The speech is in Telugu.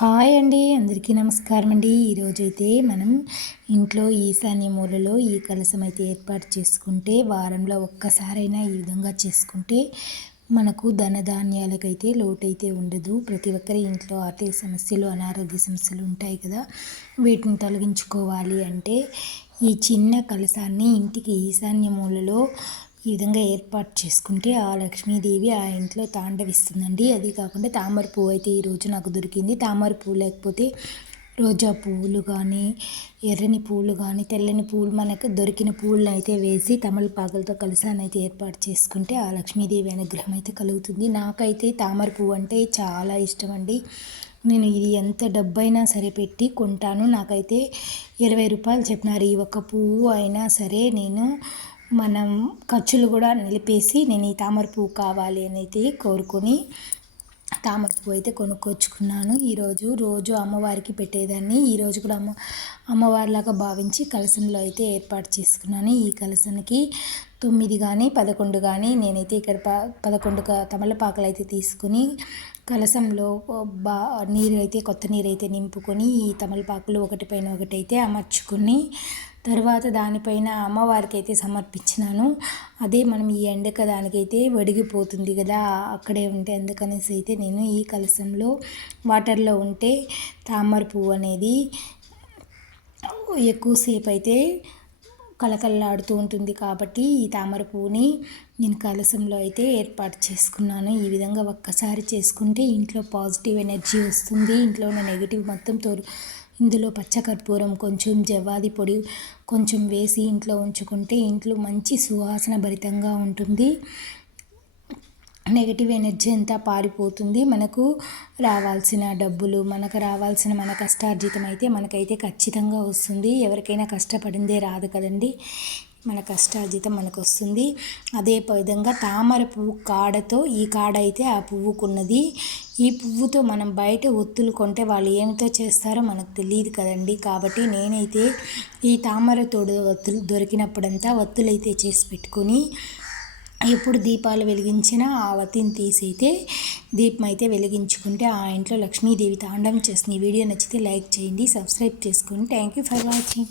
హాయ్ అండి, అందరికీ నమస్కారం అండి. ఈరోజైతే మనం ఇంట్లో ఈశాన్య మూలలో ఈ కలశం అయితే ఏర్పాటు చేసుకుంటే వారంలో ఒక్కసారైనా ఈ విధంగా చేసుకుంటే మనకు ధనధాన్యాలకైతే లోటైతే ఉండదు. ప్రతి ఒక్కరి ఇంట్లో ఆర్థిక సమస్యలు, అనారోగ్య సమస్యలు ఉంటాయి కదా. వీటిని తొలగించుకోవాలి అంటే ఈ చిన్న కలశాన్ని ఇంటికి ఈశాన్య మూలలో ఈ విధంగా ఏర్పాటు చేసుకుంటే ఆ లక్ష్మీదేవి ఆ ఇంట్లో తాండవిస్తుందండి. అది కాకుండా తామర పువ్వు అయితే ఈరోజు నాకు దొరికింది. తామర పువ్వు లేకపోతే రోజా పువ్వులు కానీ, ఎర్రని పువ్వులు కానీ, తెల్లని పువ్వులు మనకు దొరికిన పువ్వులను అయితే వేసి తమలపాకులతో కలశాన్ని అయితే ఏర్పాటు చేసుకుంటే ఆ లక్ష్మీదేవి అనుగ్రహం అయితే కలుగుతుంది. నాకైతే తామర పువ్వు అంటే చాలా ఇష్టం అండి. నేను ఇది ఎంత డబ్బైనా సరే పెట్టి కొంటాను. నాకైతే 20 రూపాయలు చెప్పినారు ఈ ఒక్క పువ్వు అయినా సరే. నేను మనం ఖర్చులు కూడా నిలిపేసి నేను ఈ తామర పువ్వు కావాలి అని అయితే కోరుకొని తామర పువ్వు అయితే కొనుక్కొచ్చుకున్నాను. రోజు అమ్మవారికి పెట్టేదాన్ని. ఈరోజు కూడా అమ్మవారిలాగా భావించి కలశంలో అయితే ఏర్పాటు చేసుకున్నాను. ఈ కలశానికి 9 కానీ 11 కానీ నేనైతే ఇక్కడ 11 తమలపాకులు అయితే తీసుకుని కలశంలో నీరు అయితే కొత్త నీరు అయితే నింపుకొని ఈ తమలపాకులు ఒకటిపైన ఒకటి అయితే అమర్చుకుని తర్వాత దానిపైన అమ్మవారికి అయితే సమర్పించినాను. అదే మనం ఈ ఎండక దానికైతే వడిగిపోతుంది కదా, అక్కడే ఉంటే అందుకనేసి అయితే నేను ఈ కలశంలో వాటర్లో ఉంటే తామర పువ్వు అనేది ఎక్కువసేపు అయితే కలకల్లాడుతూ ఉంటుంది కాబట్టి ఈ తామర పువ్వుని నేను కలశంలో అయితే ఏర్పాటు చేసుకున్నాను. ఈ విధంగా ఒక్కసారి చేసుకుంటే ఇంట్లో పాజిటివ్ ఎనర్జీ వస్తుంది. ఇంట్లో ఉన్న నెగిటివ్ మొత్తం ఇందులో పచ్చకర్పూరం, కొంచెం జవ్వాది పొడి కొంచెం వేసి ఇంట్లో ఉంచుకుంటే ఇంట్లో మంచి సువాసన భరితంగా ఉంటుంది. నెగిటివ్ ఎనర్జీ అంతా పారిపోతుంది. మనకు రావాల్సిన డబ్బులు, మన కష్టార్జితం అయితే మనకైతే ఖచ్చితంగా వస్తుంది. ఎవరికైనా కష్టపడిందే రాదు కదండి, మన కష్టార్జితం మనకు వస్తుంది. అదే విధంగా తామర పువ్వు కాడతో ఈ కాడ అయితే ఆ పువ్వుకున్నది. ఈ పువ్వుతో మనం బయట ఒత్తులు కొంటే వాళ్ళు ఏమితో చేస్తారో మనకు తెలియదు కదండి. కాబట్టి నేనైతే ఈ తామర తోడు ఒత్తులు దొరికినప్పుడంతా ఒత్తులైతే చేసి పెట్టుకొని ఎప్పుడు దీపాలు వెలిగించినా ఆ వత్తిని తీసైతే దీపం అయితే వెలిగించుకుంటే ఆ ఇంట్లో లక్ష్మీదేవి తాండవం చేస్తుంది. ఈ వీడియో నచ్చితే లైక్ చేయండి, సబ్స్క్రైబ్ చేసుకోండి. Thank you for watching.